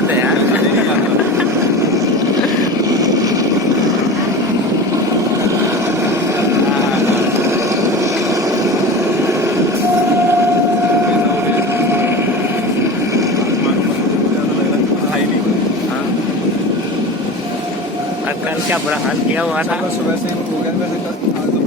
बात है यार। हाँ। और कल क्या बुरा हाल किया हुआ था। सुबह से हो गया वैसे कल